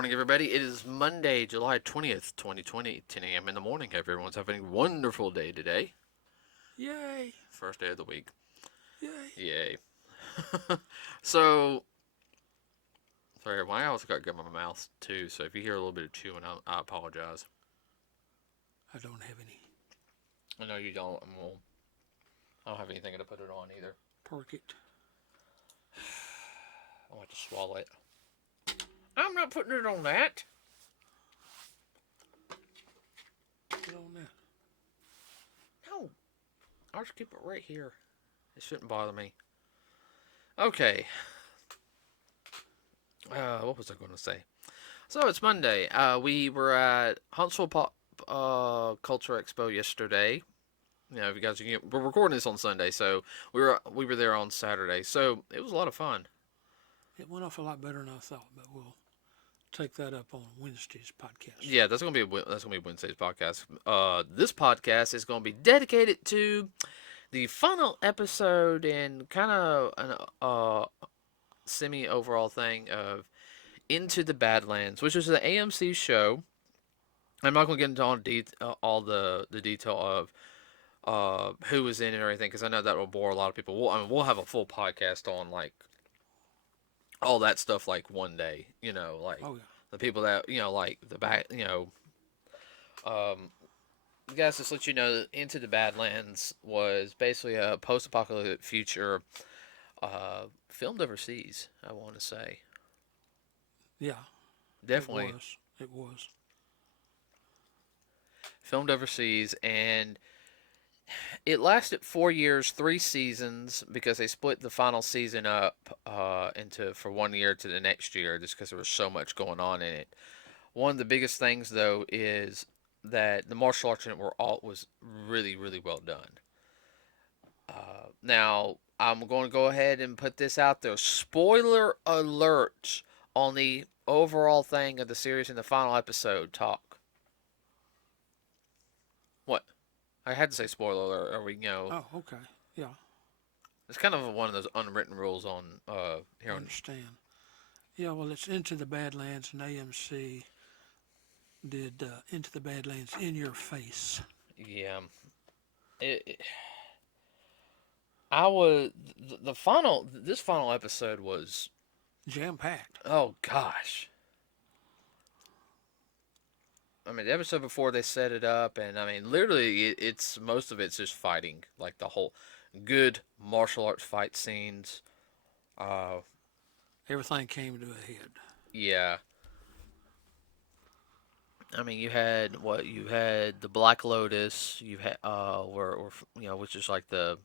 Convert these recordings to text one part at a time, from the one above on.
morning, everybody. It is Monday, July 20th, 2020, 10 a.m. in the morning. Hope everyone's having a wonderful day today. Yay! First day of the week. Yay! Yay. So, sorry, my owl's got gum in my mouth, too, so if you hear a little bit of chewing, I apologize. I don't have any. I know you don't. I don't have anything to put it on either. Park it. I'll have to swallow it. I'm not putting it on that. Put it on that. No. I'll just keep it right here. It shouldn't bother me. Okay. What was I going to say? So it's Monday. We were at Huntsville Pop Culture Expo yesterday. You know, if you guys, we're recording this on Sunday, so we were there on Saturday. So it was a lot of fun. It went off a lot better than I thought, but we'll take that up on Wednesday's podcast. Yeah, that's gonna be Wednesday's podcast. This podcast is gonna be dedicated to the final episode and kind of an semi overall thing of Into the Badlands, which is an AMC show. I'm not gonna get into all the detail of who was in it or anything because I know that will bore a lot of people. We'll have a full podcast on like all that stuff like one day, like the people that, like the back, guys, just let you know that Into the Badlands was basically a post-apocalyptic future filmed overseas, I want to say. Yeah. Definitely. It was. Filmed overseas, and it lasted 4 years, 3 seasons, because they split the final season up into for 1 year to the next year, just because there was so much going on in it. One of the biggest things, though, is that the martial arts in it was really, really well done. Now, I'm going to go ahead and put this out there. Spoiler alert on the overall thing of the series in the final episode talk. What? I had to say spoiler alert, or Oh, okay. Yeah. It's kind of one of those unwritten rules on here. I understand. Yeah, well, it's Into the Badlands, and AMC did Into the Badlands in your face. Yeah. This final episode was jam-packed. Oh, gosh. I mean, the episode before they set it up, and I mean, literally, it's most of it's just fighting, like the whole good martial arts fight scenes. Everything came to a head. Yeah. I mean, you had the Black Lotus, you had which is like the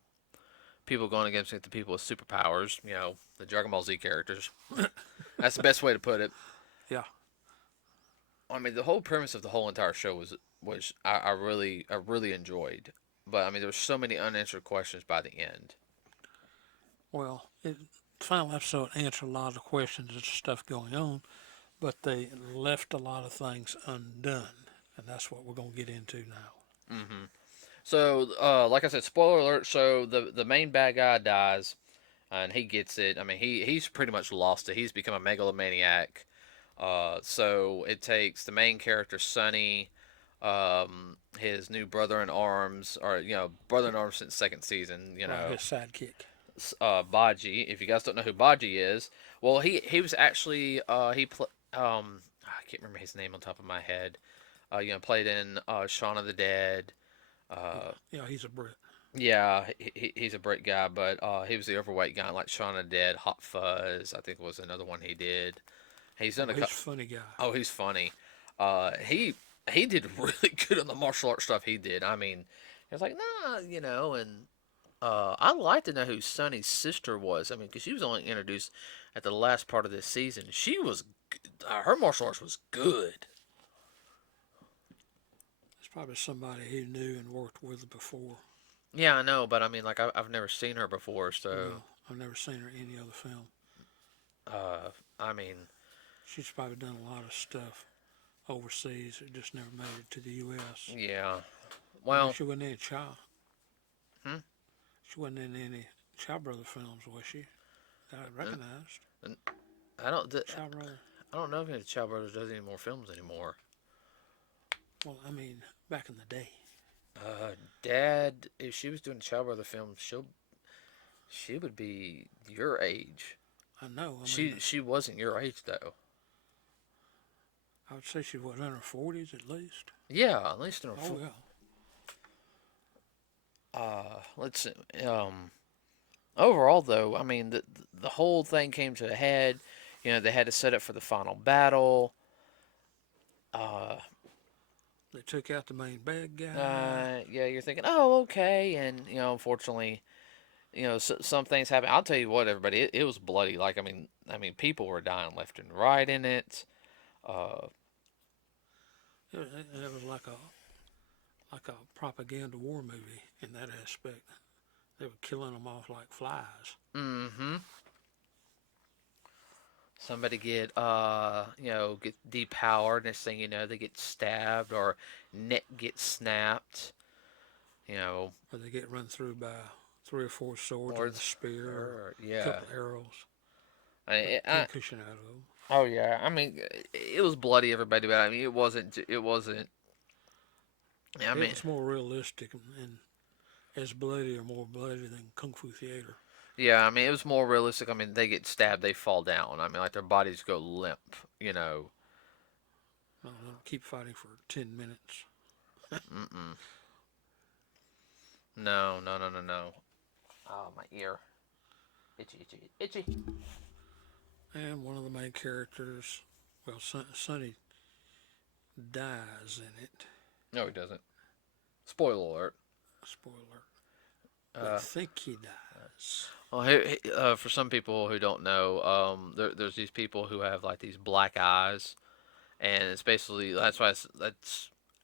people going against the people with superpowers, the Dragon Ball Z characters. That's the best way to put it. Yeah. I mean, the whole premise of the whole entire show was I really enjoyed, but I mean, there were so many unanswered questions by the end. Well, the final episode answered a lot of the questions and stuff going on, but they left a lot of things undone, and that's what we're going to get into now. Mm-hmm. So, like I said, spoiler alert. So the main bad guy dies, and he gets it. I mean, he's pretty much lost it. He's become a megalomaniac. So it takes the main character, Sonny, his new brother in arms, or brother in arms since second season. His sidekick. Baji. If you guys don't know who Baji is, well, he was actually I can't remember his name on top of my head. Played in Shaun of the Dead. Yeah, he's a Brit. Yeah, he's a Brit guy, but he was the overweight guy like Shaun of the Dead. Hot Fuzz, I think was another one he did. He's done he's a funny guy. Oh, he's funny. He did really good on the martial arts stuff he did. I mean, he was like, nah, and I'd like to know who Sonny's sister was. I mean, because she was only introduced at the last part of this season. She was, her martial arts was good. It's probably somebody he knew and worked with before. Yeah, I know, but I mean, like, I've never seen her before, so. No, I've never seen her in any other film. I mean. She's probably done a lot of stuff overseas. It just never made it to the U.S. Yeah. Well. She wasn't in any Chow. Hmm? She wasn't in any Chow Brother films, was she? That I recognized. I don't. Chow Brother. I don't know if the Chow Brothers does any more films anymore. Well, I mean, back in the day. Dad, if she was doing Chow Brother films, she would be your age. I know. I mean, She wasn't your age though. I would say she was in her 40s at least. Yeah, at least in her. Oh, yeah. Let's see. Overall, though, I mean, the whole thing came to a head. You know, they had to set up for the final battle. Uh, They took out the main bad guy. yeah, you're thinking, oh, okay, and you know, unfortunately, you know, some things happen. I'll tell you what, everybody, it was bloody. Like, I mean, people were dying left and right in it. Uh, It was like a propaganda war movie in that aspect. They were killing them off like flies. mm-hmm. Somebody get get depowered. Next thing you know, they get stabbed or neck gets snapped. You know, Or they get run through by 3 or 4 swords or and a spear or a yeah. couple of arrows. I, I, Pincushion out of them. oh yeah. I mean, it was bloody, everybody, but I mean, it wasn't. It wasn't. I mean, It's more realistic and as bloody or more bloody than Kung Fu Theater. yeah. I mean, it was more realistic. I mean, they get stabbed, they fall down. I mean, like their bodies go limp. You know. No, they don't keep fighting for 10 minutes. Mm-mm. No, no, no, no, no. Oh, my ear. Itchy, itchy, itchy. And one of the main characters, well, Sonny dies in it. No, he doesn't. Spoiler alert. Spoiler. Uh, I think he dies. well, for some people who don't know, there's these people who have like these black eyes, and it's basically that's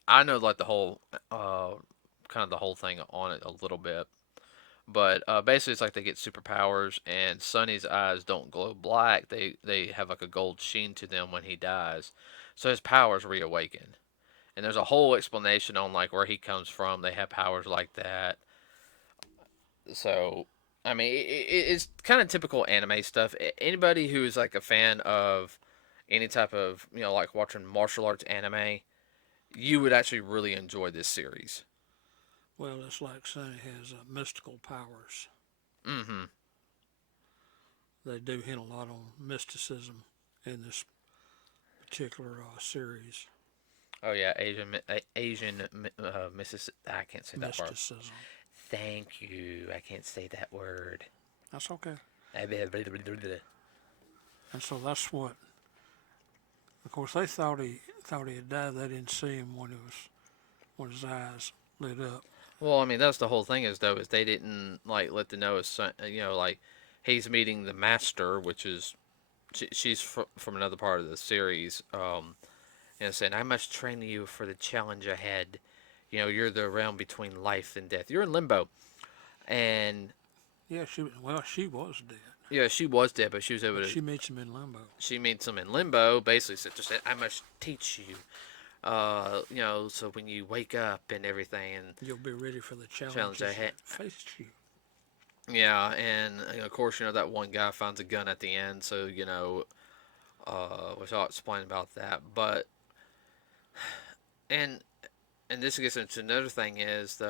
I know like the whole kind of the whole thing on it a little bit, but basically it's like they get superpowers, and Sonny's eyes don't glow black; they have like a gold sheen to them when he dies, so his powers reawaken. And there's a whole explanation on like where he comes from. They have powers like that. So, I mean, it's kind of typical anime stuff. Anybody who is like a fan of any type of, like watching martial arts anime, you would actually really enjoy this series. Well, it's like Sonny has mystical powers. Mm-hmm. They do hint a lot on mysticism in this particular series. Oh yeah, Asian Mrs. I can't say that word. Mysticism. Thank you. I can't say that word. That's okay. And so that's what. Of course, they thought he had died. They didn't see him when his eyes lit up. Well, I mean, that's the whole thing is they didn't like let them know his son, like he's meeting the master, which is she's from another part of the series, and saying, "I must train you for the challenge ahead. You're the realm between life and death. You're in limbo." And yeah, she was dead. Yeah, she was dead, but she was able to. She meets him in limbo. She meets him in limbo. Basically, said, "I must teach you." So when you wake up and everything, and you'll be ready for the challenge ahead. Face you. Yeah, and of course, that one guy finds a gun at the end, so which I'll explain about that. But and this gets into another thing is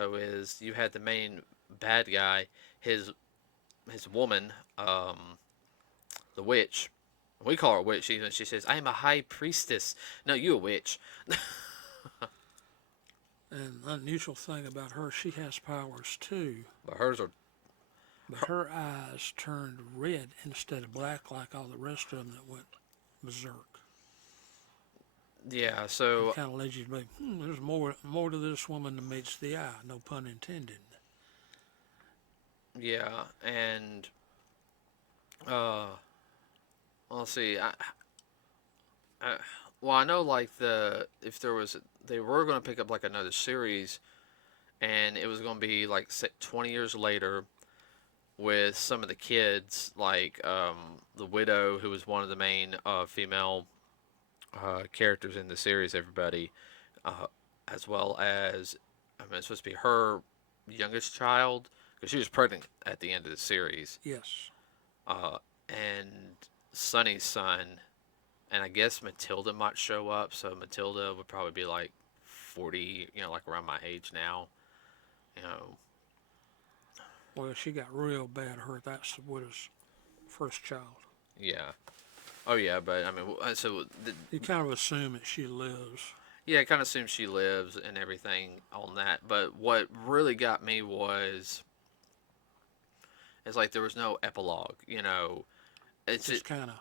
you had the main bad guy, his woman, the witch. We call her a witch. She says, "I am a high priestess." No, you a witch. And the unusual thing about her, she has powers too. But hers are. But her eyes turned red instead of black like all the rest of them that went berserk. Yeah, so. It kind of led you to be, there's more to this woman than meets the eye. No pun intended. Yeah, and. Let's see. I know like if there was they were going to pick up like another series, and it was going to be like 20 years later, with some of the kids like the widow who was one of the main female characters in the series. Everybody, as well as it's supposed to be her youngest child because she was pregnant at the end of the series. Yes. And Sonny's son and I guess Matilda might show up. So Matilda would probably be like 40, like around my age now. You know, Well, she got real bad hurt. That's the widow's first child. yeah. Oh yeah, but I mean, so You kind of assume that she lives. yeah, I kind of assume she lives and everything on that. But what really got me was, it's like there was no epilogue. It's Just kind of,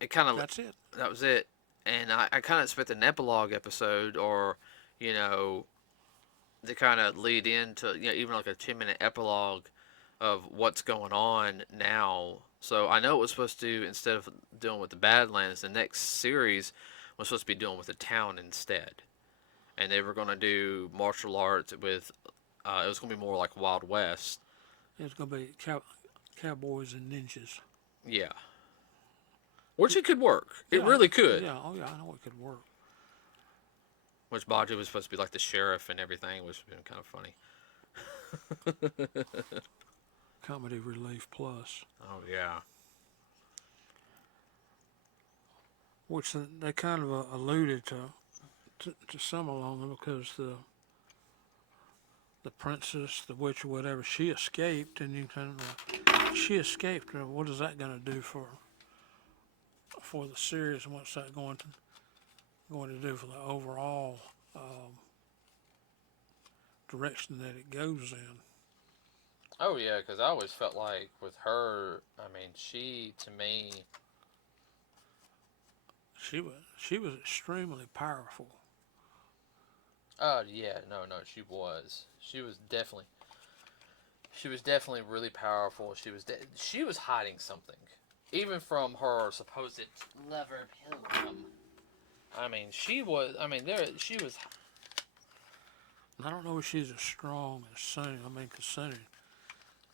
it kind of that's it. that was it. And I kind of expected an epilogue episode, or you know, to kind of lead into even like a 10-minute epilogue of what's going on now. So I know it was supposed to, instead of dealing with the Badlands, the next series was supposed to be dealing with the town instead, and they were going to do martial arts with. It was going to be more like Wild West. It's going to be cowboys and ninjas. Yeah, which it could work. It really could. Yeah, oh yeah, I know it could work. Which Baji was supposed to be like the sheriff and everything, which was kind of funny. Comedy relief plus. Oh yeah. Which they kind of alluded to some along them, because the princess, the witch, or whatever, she escaped, and you kind of she escaped. What is that going to do for the series, and what's that going to do for the overall direction that it goes in? Oh yeah, because I always felt like with her, I mean, she to me, She was extremely powerful. yeah, no, she was. She was definitely really powerful. She was hiding something, even from her supposed lover Pilgrim. I mean, she was. I mean, she was. I don't know if she's as strong as Sonny. I mean, because Sonny,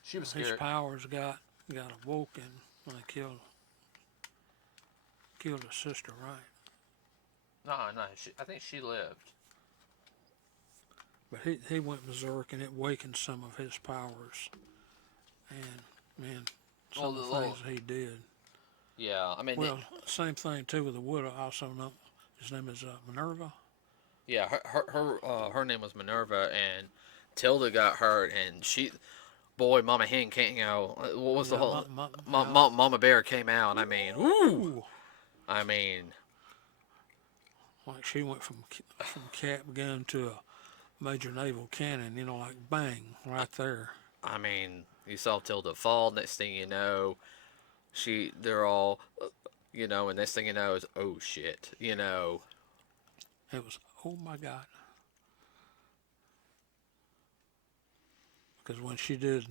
She was his scared. powers got awoken when they killed his sister, right? No, I think she lived. But he went berserk, and it awakened some of his powers. And man, some of the things he did. Yeah, I mean. Well, same thing too with the widow. Also, know his name is Minerva. Yeah, her name was Minerva, and Tilda got hurt, and boy, Mama Hen can't. What was the whole? Mama Bear came out. I mean, ooh. I mean, like she went from cap gun to a major naval cannon. Like bang right there. I mean, you saw Tilda fall. Next thing you know, they're all, and next thing you know is, oh shit, It was, oh my God. Because when she did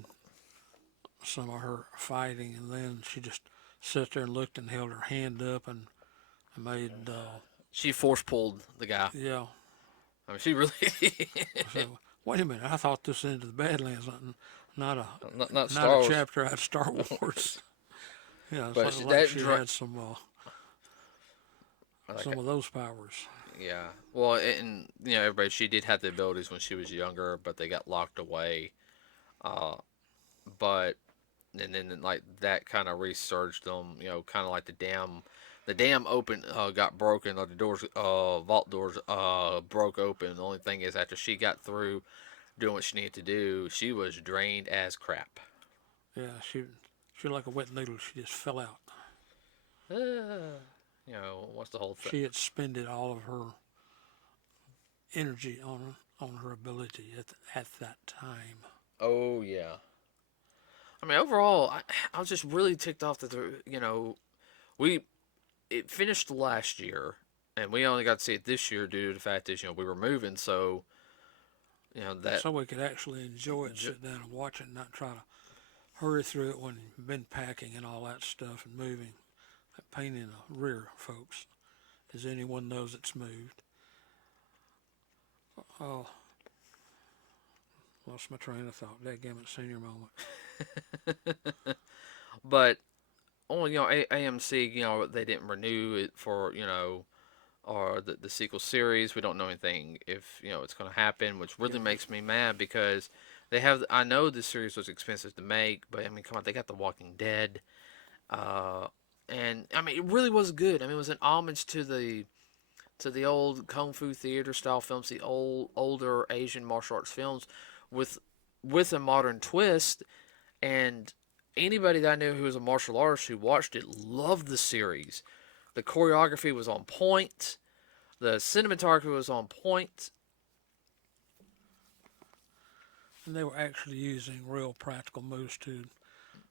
some of her fighting, and then she just sat there and looked and held her hand up and made. She force pulled the guy. Yeah. I mean, she really. So, wait a minute! I thought this Into the Badlands, not Star a Wars. chapter out of Star Wars. Yeah, But she had some of those powers. Yeah. Well, and everybody, she did have the abilities when she was younger, but they got locked away. But and then like that kind of resurged them. Kind of like the dam open got broken, or the doors, vault doors, broke open. The only thing is, after she got through doing what she needed to do, she was drained as crap. Yeah, she was like a wet noodle. She just fell out. What's the whole thing? She had spended all of her energy on her ability at that time. Oh yeah. I mean, overall, I was just really ticked off that it finished last year, and we only got to see it this year due to the fact that we were moving, so that so we could actually enjoy it, sit down and watch it, and not try to hurry through it when you've been packing and all that stuff and moving. That pain in the rear, folks, as anyone knows it's moved. Oh, lost my train of thought. Dadgummit, senior moment. But AMC, they didn't renew it for or the sequel series. We don't know anything if it's going to happen, which really makes me mad, because I know this series was expensive to make, but I mean, come on, they got The Walking Dead, And I mean, it really was good. I mean, it was an homage to the old kung fu theater style films, the older Asian martial arts films, with with a modern twist. And anybody that I knew who was a martial artist who watched it loved the series. The choreography was on point. The cinematography was on point. And they were actually using real practical moves too.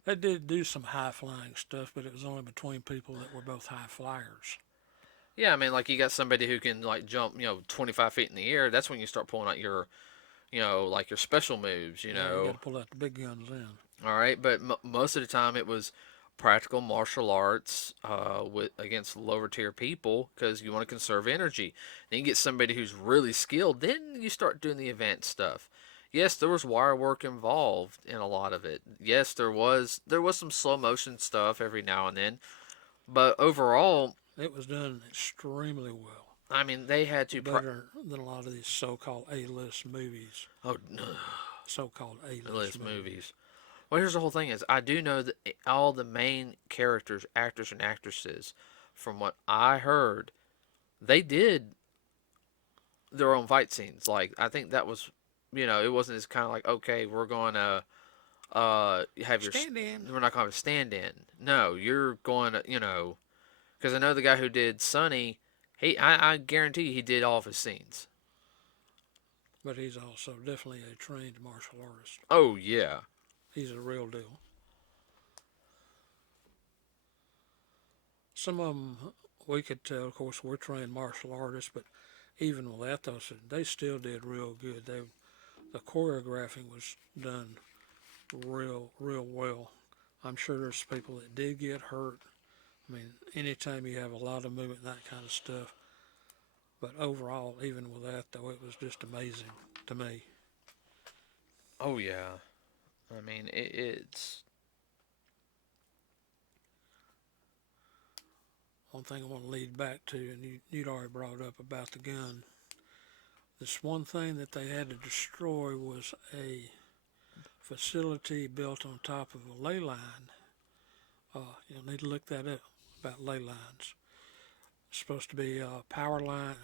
They did do some high flying stuff, but it was only between people that were both high flyers. Yeah, I mean, like you got somebody who can like jump, 25 feet in the air. That's when you start pulling out your, like your special moves. Yeah, you got to pull out the big guns then. All right, but most of the time it was practical martial arts with against lower tier people because you want to conserve energy. Then you get somebody who's really skilled. Then you start doing the advanced stuff. Yes, there was wire work involved in a lot of it. Yes, there was some slow motion stuff every now and then, but overall, it was done extremely well. I mean, they had to better than a lot of these so-called A-list movies. Oh no, so-called A-list movies. Well, here's the whole thing: is I do know that all the main characters, actors and actresses, from what I heard, they did their own fight scenes. Like I think that was, it wasn't as kind of like, okay, we're going to have your stand in. We're not going to stand in. No, you're going to, because I know the guy who did Sonny. I guarantee he did all of his scenes. But he's also definitely a trained martial artist. Oh yeah. He's a real deal. Some of them we could tell, of course, we're trained martial artists, but even without those, they still did real good. The choreographing was done real well. I'm sure there's people that did get hurt. I mean, anytime you have a lot of movement and that kind of stuff. But overall, even with that, though, it was just amazing to me. Oh yeah. I mean, it's... One thing I want to lead back to, and you'd already brought up about the gun. This one thing that they had to destroy was a facility built on top of a ley line. You'll need to look that up, about ley lines. It's supposed to be a power line,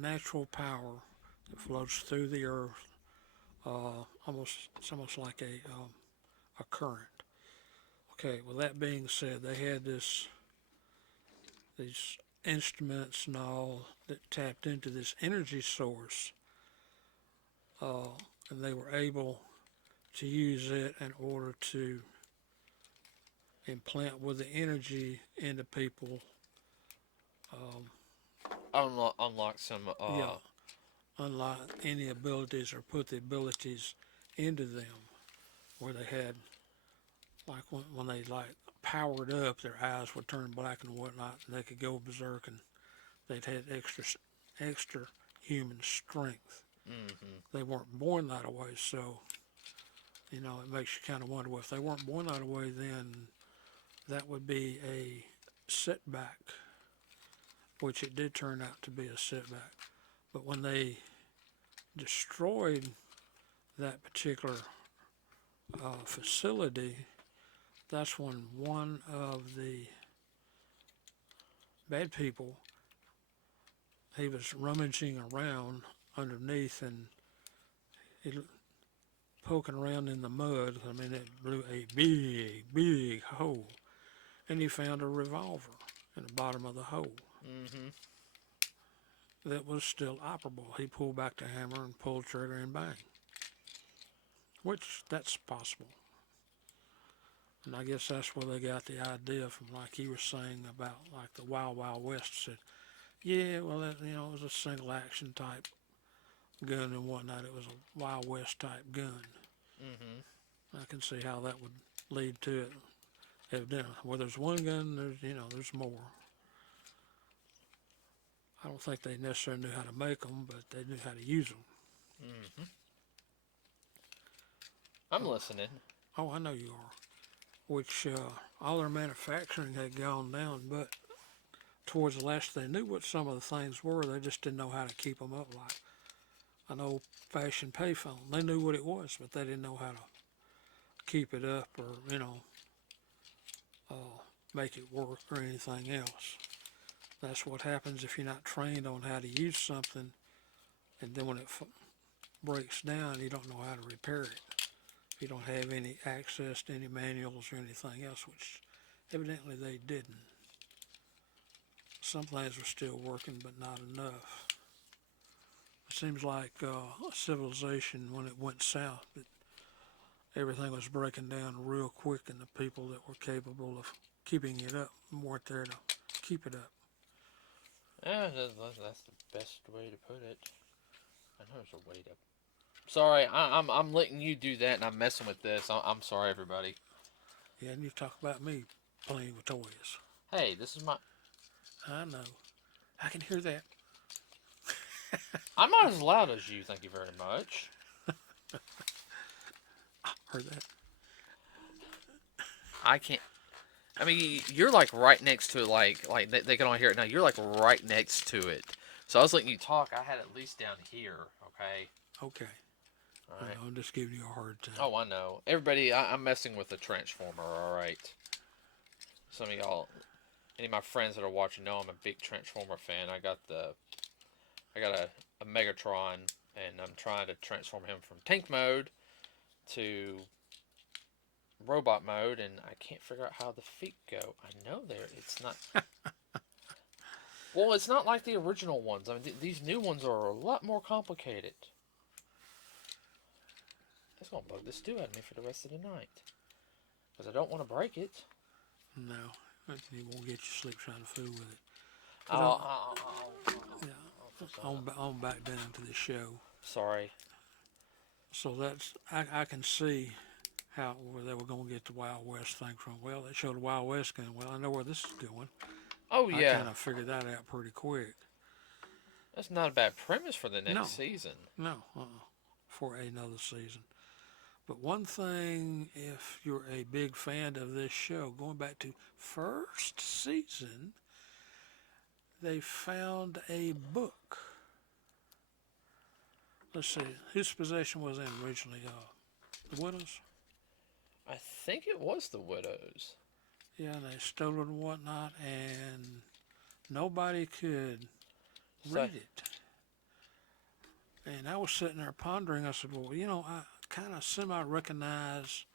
natural power that flows through the earth. It's almost like a current. Okay, with that being said, they had these instruments and all that tapped into this energy source, and they were able to use it in order to implant with the energy into people. Unlock some... Unlock any abilities or put the abilities into them, where they had, like when they powered up, their eyes would turn black and whatnot, and they could go berserk, and they'd had extra human strength. Mm-hmm. They weren't born that way, so it makes you kind of wonder, well, if they weren't born that way, then that would be a setback, which it did turn out to be a setback. But when they destroyed that particular facility, that's when one of the bad people, he was rummaging around underneath and poking around in the mud. I mean, it blew a big hole, and he found a revolver in the bottom of the hole. Mm-hmm. That was still operable. He pulled back the hammer and pulled the trigger and bang. Which, that's possible. And I guess that's where they got the idea from, like he was saying about like the Wild Wild West. Said, yeah, well, it was a single action type gun and whatnot. It was a Wild West type gun. Mm-hmm. I can see how that would lead to it. Evidently, where there's one gun, there's more. I don't think they necessarily knew how to make them, but they knew how to use them. Mm-hmm. I'm listening. Oh, I know you are. Which all their manufacturing had gone down, but towards the last, they knew what some of the things were. They just didn't know how to keep them up, like an old-fashioned payphone. They knew what it was, but they didn't know how to keep it up, or make it work or anything else. That's what happens if you're not trained on how to use something, and then when it breaks down, you don't know how to repair it. You don't have any access to any manuals or anything else, which evidently they didn't. Some things were still working, but not enough. It seems like civilization, when it went south, that everything was breaking down real quick, and the people that were capable of keeping it up weren't there to keep it up. Yeah, that's the best way to put it. I know there's a way to. Sorry, I'm letting you do that, and I'm messing with this. I'm sorry, everybody. Yeah, and you talk about me playing with toys. Hey, this is my. I know. I can hear that. I'm not as loud as you. Thank you very much. I heard that. I can't. I mean, you're like right next to it. Like they can all hear it now. You're like right next to it. So I was letting you talk. I had it at least down here. Okay. Okay. All right. I'm just giving you a hard time. Oh, I know. Everybody, I'm messing with the transformer. All right. Some of y'all, any of my friends that are watching know I'm a big Transformer fan. I got a Megatron, and I'm trying to transform him from tank mode to robot mode, and I can't figure out how the feet go. I know it's not. Well, it's not like the original ones. I mean, these new ones are a lot more complicated. That's gonna bug the stew out of me for the rest of the night, because I don't want to break it. No, you won't get you sleep trying to fool with it. On back down to the show. Sorry. So that's I can see where they were going to get the Wild West thing from. Well, they showed the Wild West going. Well, I know where this is going. Oh yeah. I kind of figured that out pretty quick. That's not a bad premise for the next season. No, for another season. But one thing, if you're a big fan of this show, going back to first season, they found a book. Let's see, whose possession was it originally? The Widow's? I think it was the Widow's. Yeah, and they stole it and whatnot, and nobody could read it. And I was sitting there pondering. I said, well, I kind of semi-recognize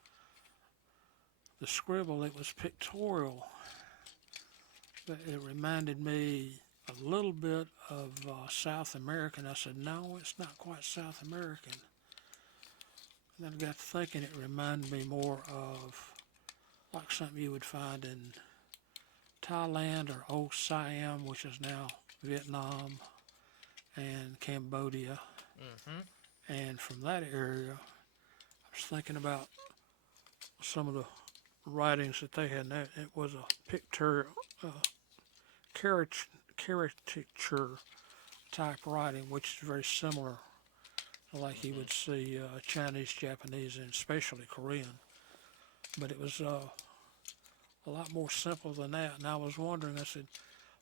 the scribble. It was pictorial, but it reminded me a little bit of South American. I said, no, it's not quite South American. And then I got to thinking, it reminded me more of like something you would find in Thailand or old Siam, which is now Vietnam and Cambodia. Mm-hmm. And from that area, I was thinking about some of the writings that they had. It was a pictorial, caricature type writing, which is very similar to like you would see Chinese, Japanese, and especially Korean. But it was a lot more simple than that. And I was wondering, I said,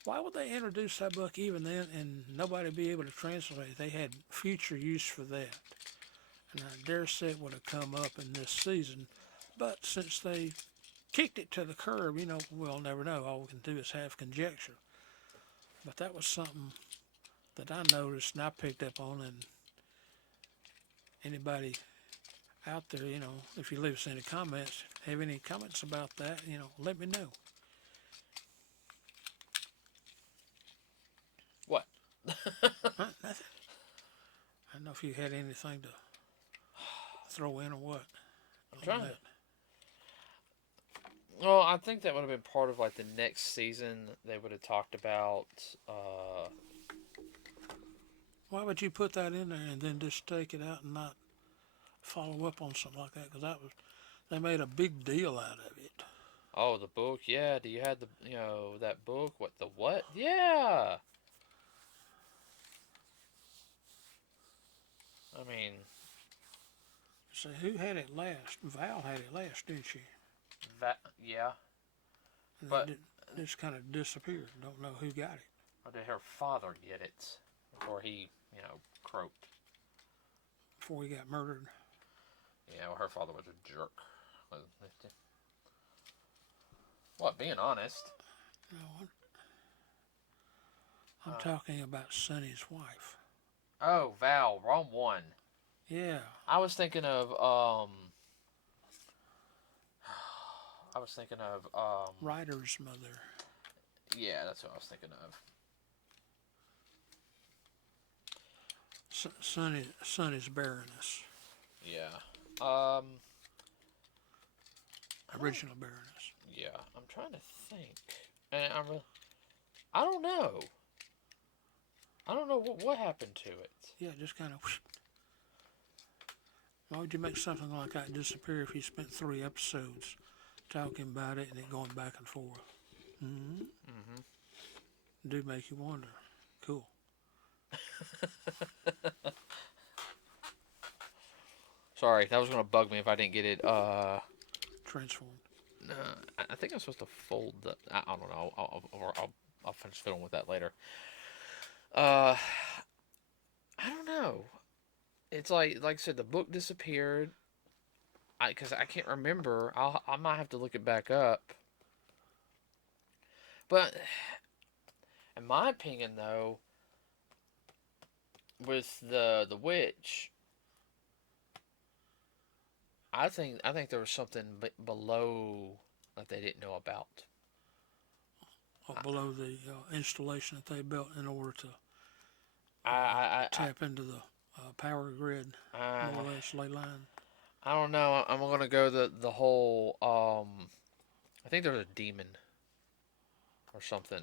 why would they introduce that book even then and nobody be able to translate it? They had future use for that. And I dare say it would have come up in this season. But since they kicked it to the curb, we'll never know. All we can do is have conjecture. But that was something that I noticed and I picked up on. And anybody out there, if you leave us any comments, have any comments about that, let me know. What? Nothing. I don't know if you had anything to throw in or what. I'm trying to. Well, I think that would have been part of like the next season. They would have talked about. Why would you put that in there and then just take it out and not follow up on something like that? Because they made a big deal out of it. Oh, the book, yeah. Do you have that book? What the what? Yeah. I mean, So who had it last? Val had it last, didn't she? yeah. And But it just kind of disappeared. Don't know who got it. or did her father get it before he, croaked? Before he got murdered. Yeah, well, her father was a jerk. What? being honest. No, I'm talking about Sonny's wife. Oh, Val, wrong one. Yeah. I was thinking of Ryder's mother. Yeah, that's what I was thinking of. Sonny's Baroness. Yeah. Original Baroness. Yeah, I'm trying to think. And I don't know. I don't know what happened to it. Yeah, just kind of. Why would you make something like that disappear if you spent 3 episodes talking about it and it going back and forth? Mm-hmm. Mm-hmm. Do make you wonder. Cool. Sorry, that was gonna bug me if I didn't get it. Transformed. No, I think I'm supposed to fold the. I don't know. I'll finish fiddling with that later. I don't know. It's like I said, the book disappeared. Because I can't remember. I might have to look it back up. But in my opinion, though, with the witch, I think there was something below that they didn't know about. Below the installation that they built in order to tap into the power grid, more or less ley line. I don't know. I'm gonna go the whole. I think there's a demon or something.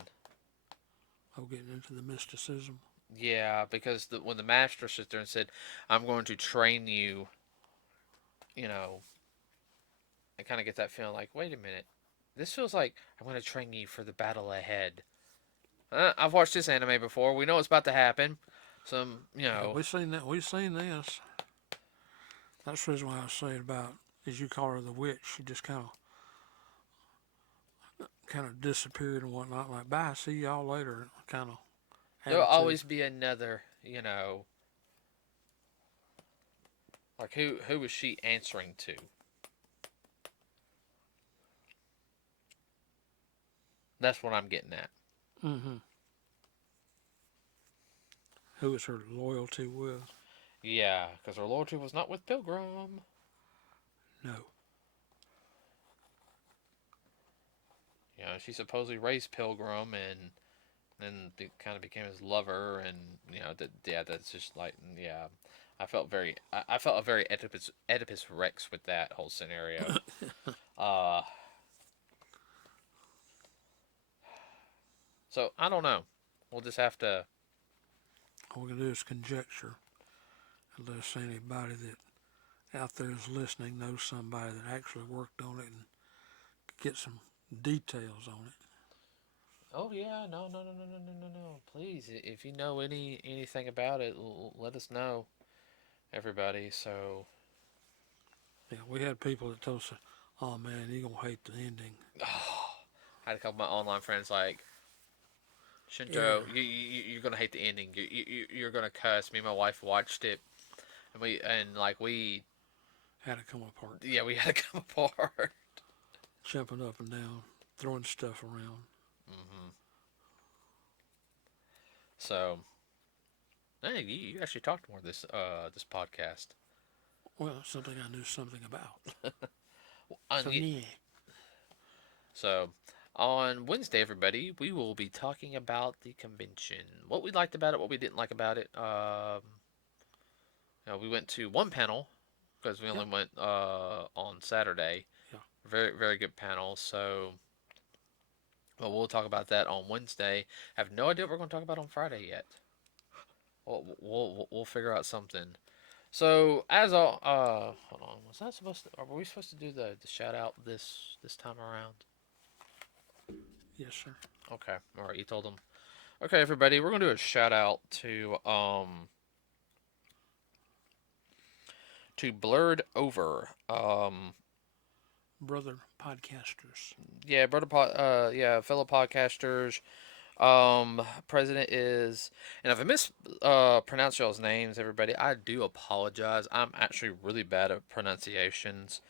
Oh, getting into the mysticism. Yeah, because when the master sat there and said, "I'm going to train you," you know, I kind of get that feeling like, wait a minute, this feels like I'm going to train you for the battle ahead. I've watched this anime before. We know what's about to happen. Yeah, we've seen that. We've seen this. That's the reason why I was saying about, as you call her, the witch. She just kind of disappeared and whatnot. Like, bye, see y'all later. Kind of. There'll always be another, like who was she answering to? That's what I'm getting at. Mm-hmm. Who was her loyalty with? Yeah, because her loyalty was not with Pilgrim. No. She supposedly raised Pilgrim and then kind of became his lover, and that's just like, yeah. I felt a very Oedipus Rex with that whole scenario. So I don't know. We'll just have to. All we're gonna do is conjecture, unless anybody that out there is listening knows somebody that actually worked on it and get some details on it. Oh yeah, no. Please, if you know anything about it, let us know, everybody. So. Yeah, we had people that told us, "Oh man, you're gonna hate the ending." Oh, I had a couple of my online friends like, Shinto, yeah. You're gonna hate the ending. You're gonna cuss. Me and my wife watched it, and we had to come apart. Yeah, we had to come apart. Jumping up and down, throwing stuff around. Mm-hmm. So, hey, you actually talked more this podcast. Well, something I knew something about. So, on Wednesday, everybody, we will be talking about the convention. What we liked about it, what we didn't like about it. We went to one panel because we only went on Saturday. Yeah. Very, very good panel. So, we'll talk about that on Wednesday. I have no idea what we're going to talk about on Friday yet. We'll figure out something. So hold on. Were we supposed to do the shout out this time around? Yes, sir. Okay. All right. You told them. Okay, everybody. We're gonna do a shout out to BlerdOver. Brother podcasters. Yeah, fellow podcasters. President is, and if I mispronounce y'all's names, everybody, I do apologize. I'm actually really bad at pronunciations.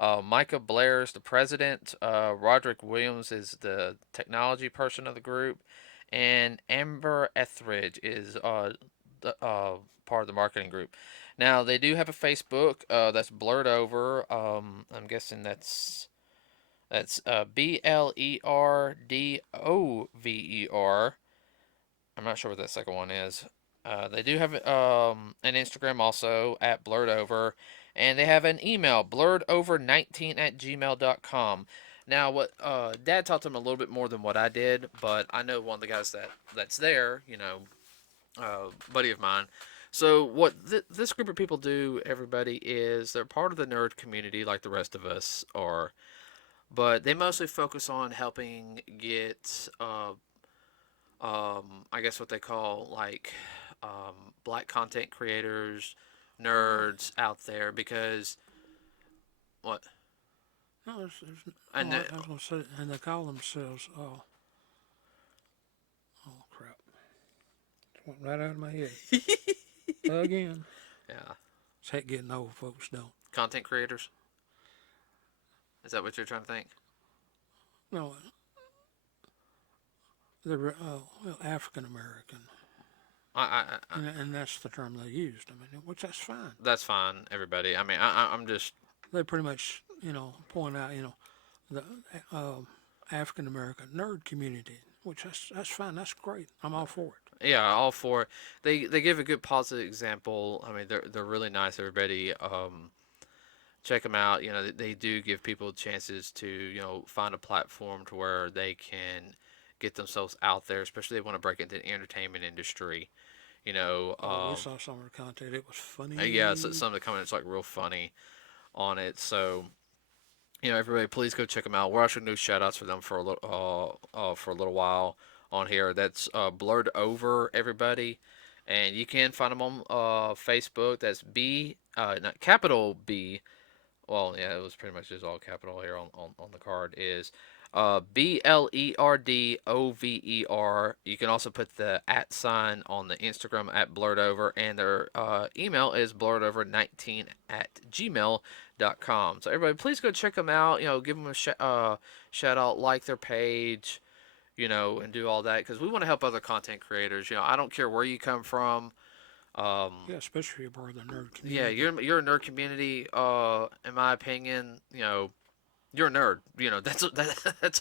Micah Blair is the president. Roderick Williams is the technology person of the group, and Amber Etheridge is part of the marketing group. Now they do have a Facebook. That's BlerdOver. I'm guessing that's BlerdOver. I'm not sure what that second one is. They do have an Instagram also at BlerdOver, and they have an email blerdover19@gmail.com. Now, what Dad taught them a little bit more than what I did, but I know one of the guys that's there, buddy of mine. So what this group of people do, everybody, is they're part of the nerd community like the rest of us are, but they mostly focus on helping get I guess what they call like black content creators, nerds out there because what? No, And I was going to say, and they call themselves, oh crap. It went right out of my head. Again. yeah, It's hate getting old, folks don't. content creators. Is that what you're trying to think? No, they're African American, and that's the term they used. I mean, which that's fine. That's fine, everybody. I mean, I'm just. They pretty much, point out, the African American nerd community, which that's fine. That's great. I'm all for it. Yeah, all for it. They give a good positive example. I mean, they're really nice, everybody. Check them out. They do give people chances to find a platform to where they can get themselves out there, especially if they want to break into the entertainment industry. We saw some of the content. It was funny. Yeah, so some of the comments like real funny on it. So, everybody, please go check them out. We're actually doing shout-outs for them for a little while on here. That's BlerdOver, everybody, and you can find them on Facebook. That's not capital B. Well, yeah, it was pretty much just all capital here on the card is BlerdOver. You can also put the @ sign on the Instagram at BlerdOver, and their email is blerdover19@gmail.com. So everybody, please go check them out. Give them a shout out, like their page, and do all that because we want to help other content creators. I don't care where you come from. Yeah, especially if we're the nerd community. Yeah, you're a nerd community. In my opinion, you're a nerd. That's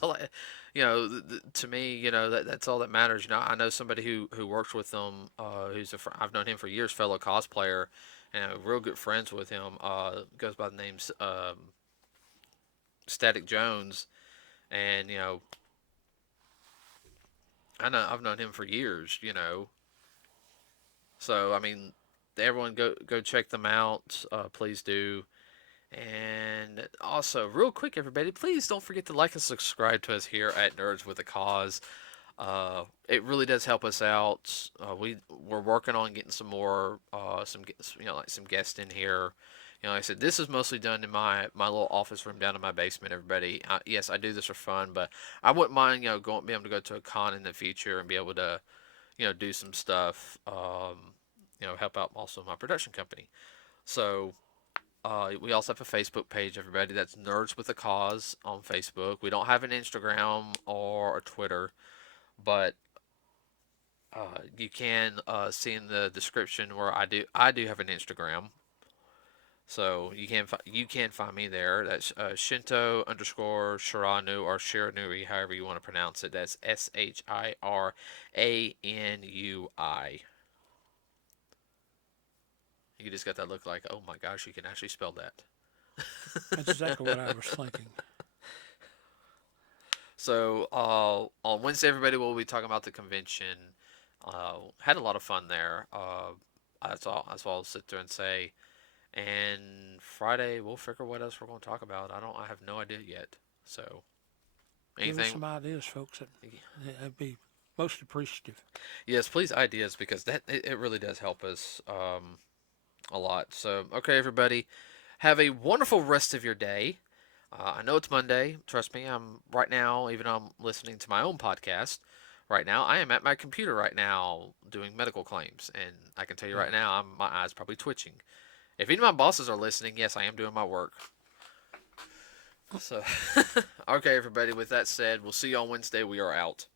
all. To me, that's all that matters. I know somebody who works with them. I've known him for years, fellow cosplayer, and real good friends with him. Goes by the name Static Jones, and I've known him for years. So I mean, everyone go check them out. Please do. And also, real quick, everybody, please don't forget to like and subscribe to us here at Nerds with a Cause. It really does help us out. We're working on getting some more some guests in here. Like I said, this is mostly done in my little office room down in my basement. Everybody, yes, I do this for fun, but I wouldn't mind being able to go to a con in the future and be able to do some stuff. Help out also my production company. So. We also have a Facebook page, everybody. That's Nerds with a Cause on Facebook. We don't have an Instagram or a Twitter, but you can see in the description where I do have an Instagram. So you can find me there. That's Shinto _Shiranu or Shiranui, however you want to pronounce it. That's SHIRANUI. You just got that look like, oh my gosh, you can actually spell that. That's exactly what I was thinking. So on Wednesday, everybody will be talking about the convention. Had a lot of fun there. That's all I'll sit there and say. And Friday, we'll figure what else we're going to talk about. I have no idea yet. So anything? Give us some ideas, folks. That'd be most appreciative. Yes, please, ideas, because it really does help us. A lot. So, okay, everybody, have a wonderful rest of your day. I know it's Monday. Trust me, I'm right now, even though I'm listening to my own podcast right now, I am at my computer right now doing medical claims. And I can tell you right now, my eyes probably twitching. If any of my bosses are listening, yes, I am doing my work. So, okay, everybody. With that said, we'll see you on Wednesday. We are out.